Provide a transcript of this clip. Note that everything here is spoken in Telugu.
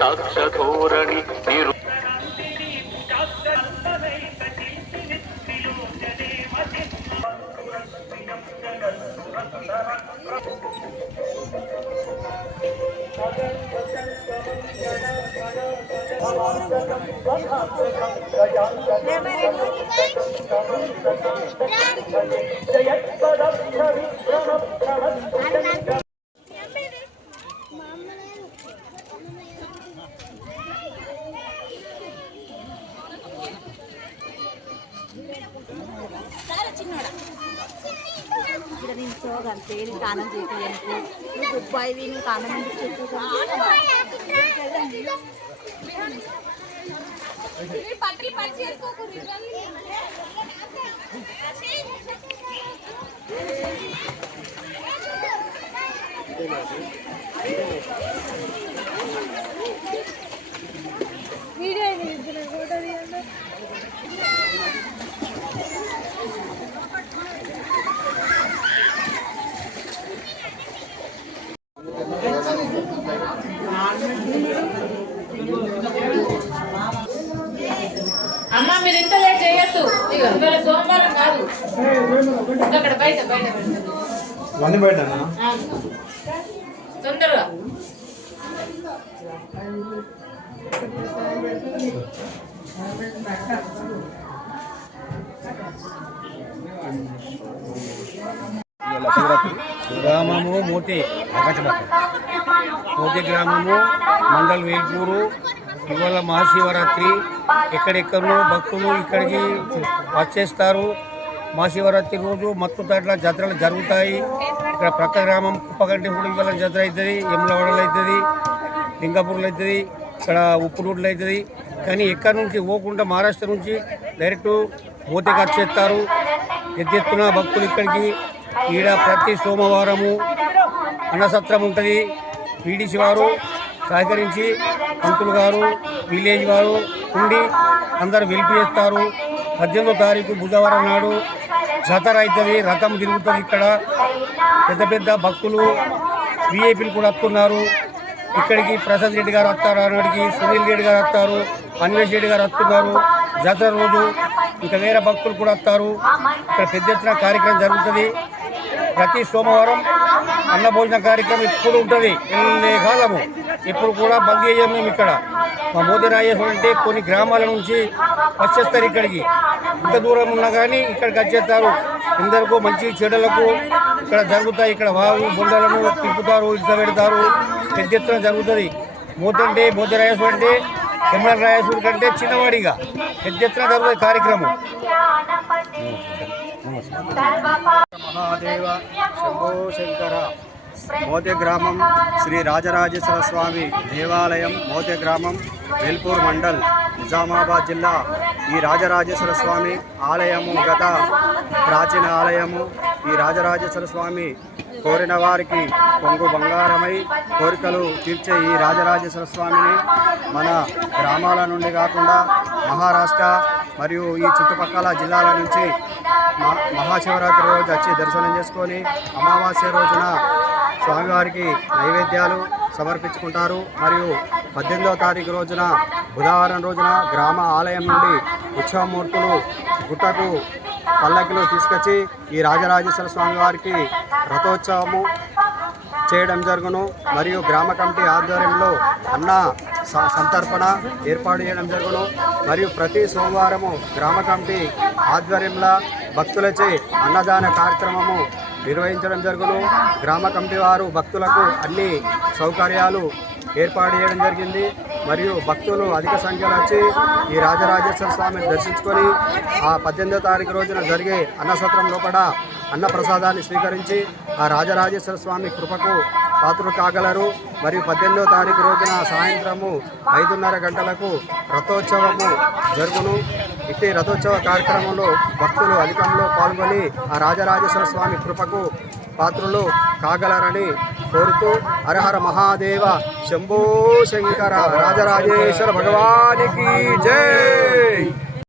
தக்ஷதோரணி நிரு Thank you. సోగంతే నీకు ఆనందం చేపియండి నువ్వు దుబ్బాయివి నీకు ఆనందం చెప్పు పట్టి పట్టి చేసుకోకు వీడియో మీరు ఇంత లేట్ చేయొద్దు. ఇవాళ సోమవారం కాదు. అక్కడ బయట బయట బయట. తొందరగా. గ్రామము మూటి మూటి గ్రామము మండల్ వేల్పూరు ఇవాళ మహాశివరాత్రి. ఎక్కడెక్కడో భక్తులు ఇక్కడికి వచ్చేస్తారు. మహాశివరాత్రి రోజు మత్తు తాట్ల జాతరలు జరుగుతాయి. ఇక్కడ ప్రక్క గ్రామం కుప్పగంటి కూడా జాతర అవుతుంది యములవాడలు అవుతుంది లింగపూర్లో అవుతుంది ఇక్కడ ఉప్పు రోడ్లు అవుతుంది. కానీ ఎక్కడి నుంచి? పోకుండా మహారాష్ట్ర నుంచి డైరెక్ట్ పోతే వచ్చేస్తారు పెద్ద ఎత్తున భక్తులు ఇక్కడికి. ఈడ ప్రతి సోమవారము అన్నసత్రం ఉంటుంది. పీడీసీ వారు సహకరించి పంతులు గారు విలేజ్ వారు ఉండి అందరు పిలిపిస్తారు చేస్తారు. పద్దెనిమిదో తారీఖు బుధవారం నాడు జాతర అవుతుంది. రథం తిరుగుతుంది ఇక్కడ. పెద్ద పెద్ద భక్తులు విఐపీలు కూడా వస్తున్నారు. ఇక్కడికి ప్రసాద్ రెడ్డి గారు వస్తారు. అన్నాడికి సునీల్ రెడ్డి గారు వస్తారు. అన్వేష్ రెడ్డి గారు వస్తున్నారు. జాతర రోజు ఇంకా వేరే భక్తులు కూడా వస్తారు. ఇక్కడ పెద్ద ఎత్తున కార్యక్రమం జరుగుతుంది. ప్రతి సోమవారం అన్నభోజన కార్యక్రమం ఇప్పుడు ఉంటుంది? ఎన్ని కాలము. ఇప్పుడు కూడా బంద్ చేయం మేము ఇక్కడ. మా మోదీ రాజేశ్వరం అంటే కొన్ని గ్రామాల నుంచి వచ్చేస్తారు ఇక్కడికి. ఇంత దూరం ఉన్నా కానీ ఇక్కడికి వచ్చేస్తారు. ఎందరికో మంచి చెడులకు ఇక్కడ జరుగుతాయి. ఇక్కడ వాగు బొండలను తిప్పుతారు ఇట్లా పెడతారు పెద్ద ఎత్తున జరుగుతుంది. మోదీ అంటే మోదీ రాజేశ్వరం అంటే ఎమ్మెల్యే రాజేశ్వరి కంటే చిన్నవాడిగా పెద్ద ఎత్తున జరుగుతుంది కార్యక్రమం. మహాదేవ శంభో శంకర. మోతే గ్రామం శ్రీ రాజరాజేశ్వర స్వామి దేవాలయం మోతే గ్రామం వేల్పూర్ మండల్ నిజామాబాద్ జిల్లా. ఈ రాజరాజేశ్వర స్వామి ఆలయము గత ప్రాచీన ఆలయము. ఈ రాజరాజేశ్వర స్వామి కోరిన వారికి కొంగు బంగారమై కోరికలు తీర్చే ఈ రాజరాజేశ్వర స్వామిని మన గ్రామాల నుండి కాకుండా మహారాష్ట్ర మరియు ఈ చుట్టుపక్కల జిల్లాల నుంచి మహాశివరాత్రి రోజు వచ్చి దర్శనం చేసుకొని అమావాస్య రోజున స్వామివారికి నైవేద్యాలు సమర్పించుకుంటారు. మరియు పద్దెనిమిదవ తారీఖు రోజున బుధవారం రోజున గ్రామ ఆలయం నుండి ఉత్సవమూర్తులు గుట్టకు పల్లకిలో తీసుకొచ్చి ఈ రాజరాజేశ్వర స్వామివారికి రథోత్సవము చేయడం జరుగును. మరియు గ్రామ కమిటీ ఆధ్వర్యంలో అన్న స- సంతర్పణ ఏర్పాటు చేయడం జరుగును. మరియు ప్రతి సోమవారము గ్రామ కమిటీ ఆధ్వర్యంలో భక్తులచే అన్నదాన కార్యక్రమము నిర్వహించడం జరుగును. గ్రామ కమిటీ వారు భక్తులకు అన్ని సౌకర్యాలు ఏర్పాటు చేయడం జరిగింది. మరియు భక్తులు అధిక సంఖ్యలో వచ్చి ఈ రాజరాజేశ్వర స్వామిని దర్శించుకొని ఆ పద్దెనిమిదో తారీఖు రోజున జరిగే అన్నసత్రం లోపల అన్న ప్రసాదాన్ని స్వీకరించి ఆ రాజరాజేశ్వర స్వామి కృపకు పాత్రలు కాగలరు. మరియు పద్దెనిమిదవ తారీఖు రోజున సాయంత్రము ఐదున్నర గంటలకు రథోత్సవము జరుగును. ఇట్టి రథోత్సవ కార్యక్రమంలో భక్తులు అధికంలో పాల్గొని ఆ రాజరాజేశ్వర స్వామి కృపకు పాత్రులు కాగలరని కోరుతూ హరహర మహాదేవ శంభో శంకర రాజరాజేశ్వర భగవానికి జై!